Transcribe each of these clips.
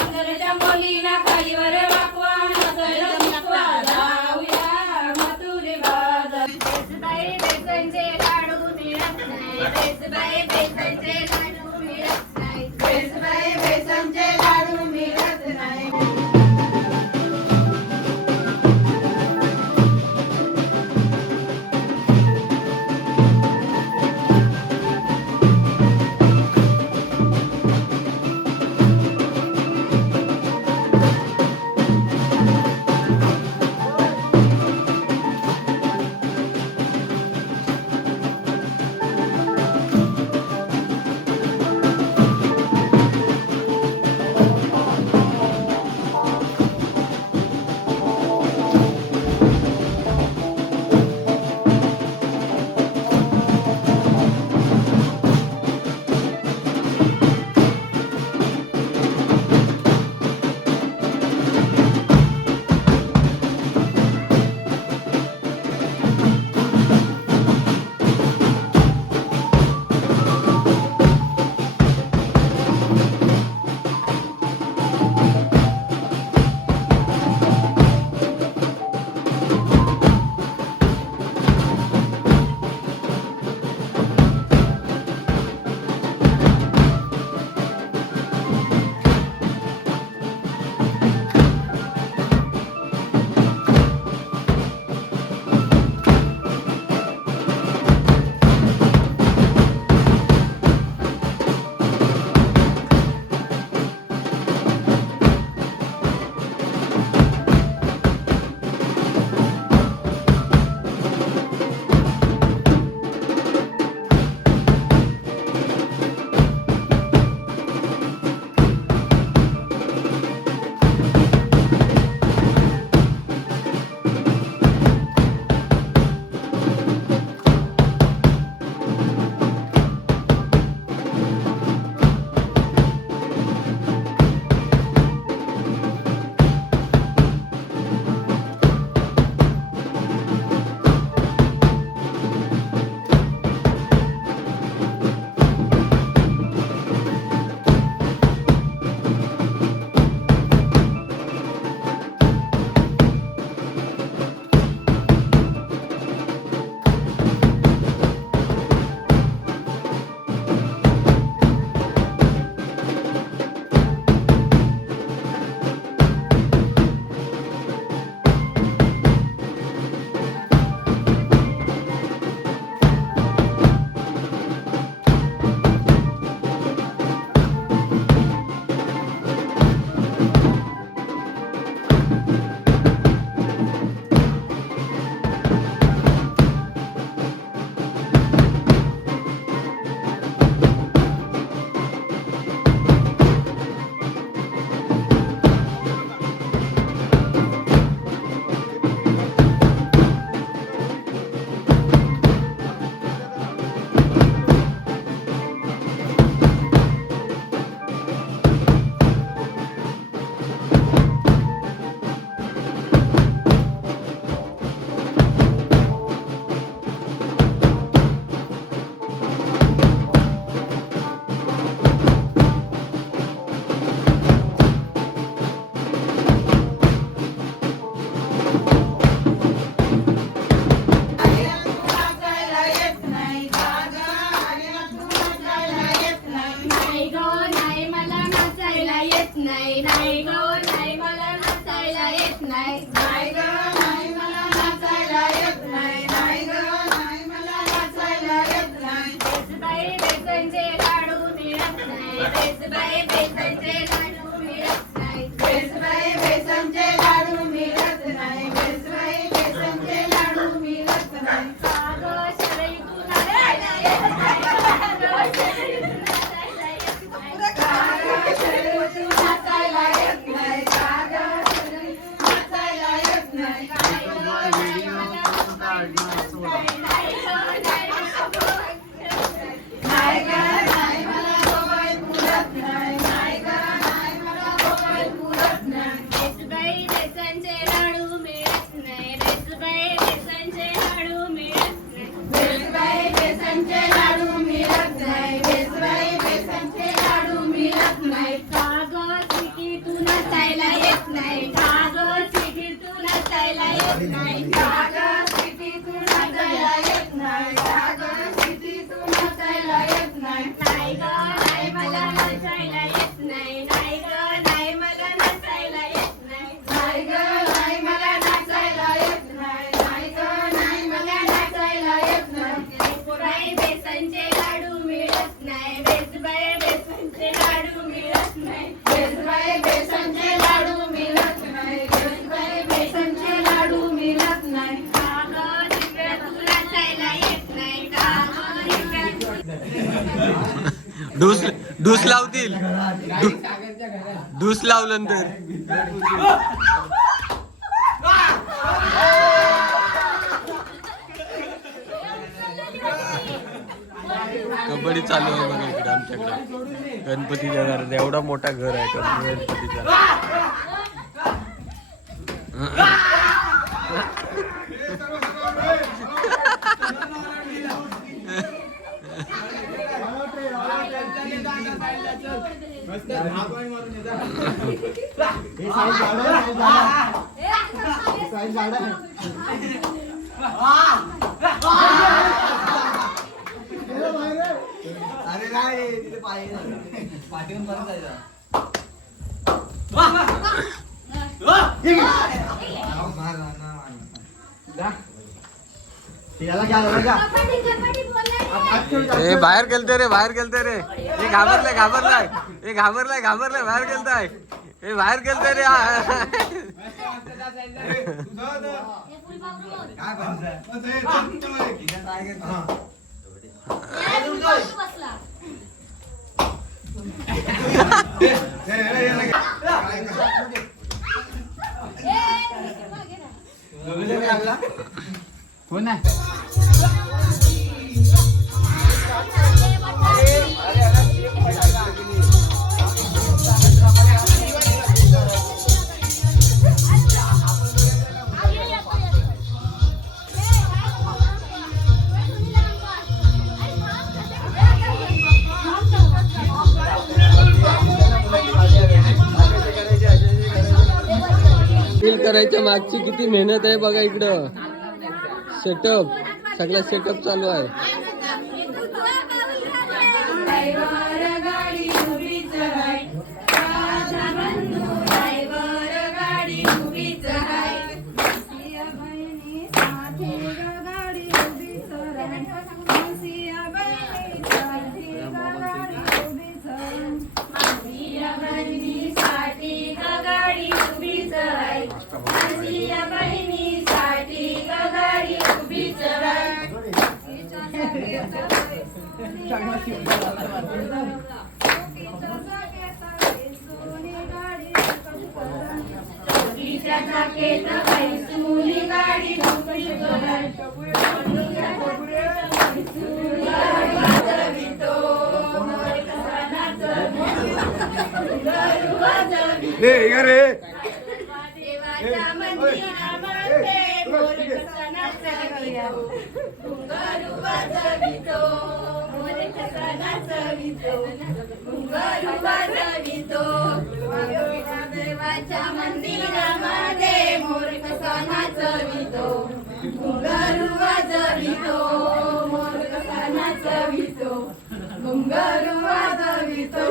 अंगरच्या मुलीला खालीवर वाकवा नकळा जाऊया मथुरे बाजार. बेसबाई बेसनचे लाडू मिळत नाही. बेसबाई बेसनचे लाडू मिळत नाही. बेसबाई बेसनचे लाडू मिळत नाही. Baby बेसनचे लाडू मिळत नाही रेसबाई बेसनचे लाडू मिळत नाही रेसबाई बेसनचे लाडू मिळत नाही रेसबाई बेसनचे लाडू मिळत नाही कागद चिकीतून नसायला येत नाही कागद चिकीतून नसायला येत नाही कागद चिकीतून नसायला येत नाही कागद चिकीतून नसायला येत नाही नाही ग नाही मला नसायला येत नाही नाही ग नाही मला नसायला येत नाही नाही ग नाही मला नसायला येत नाही नाही ग नाही मला नसायला येत नाही रेसबाई बेसनचे लाडू मिळत नाही रेसबाई बेसनचे लाडू मिळत नाही रेसबाई बेसनचे लाडू मिळत नाही रेसबाई बेसनचे लाडू मिळत नाही कागद चिकटून नसायला येत नाही कागद चिकटून डूस लावतील डूस लावलं तर कबड्डी चालू आहे बघा इकडे आमच्याकडे गणपतीच्या घरात एवढा मोठा घर आहे गणपतीचा अरे नाही तिथे पाठीवून परत जायचं बाहेर गेलते रे बाहेर गेलते रे हे घाबरलाय घाबरलाय हे घाबरलाय घाबरलाय बाहेर गेलताय हे बाहेर गेलते रे कोण आहे करायच्या मागची किती मेहनत आहे बघा इकडं सेटअप सगळा सेटअप चालू आहे मंदिरामध्ये मोर कसा नाचवितो घुंगरू वाजवितो मोर कसा नाचवितो घुंगरू वाजवितो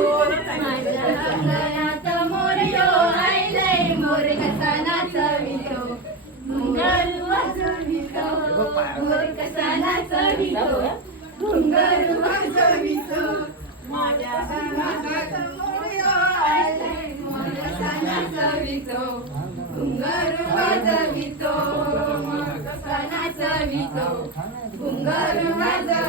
माझ्या अंगणात मोरयो आयलय मोर कसा नाचवितो घुंगरू वाजवितो मोर कसा नाचवितो घुंगरू वाजवितो माझ्या अंगणात मोरयो आयलय मोर कसा नाचवितो घुंगरू वाजवितो मोर कसा नाचवितो घुंगरू वाजवितो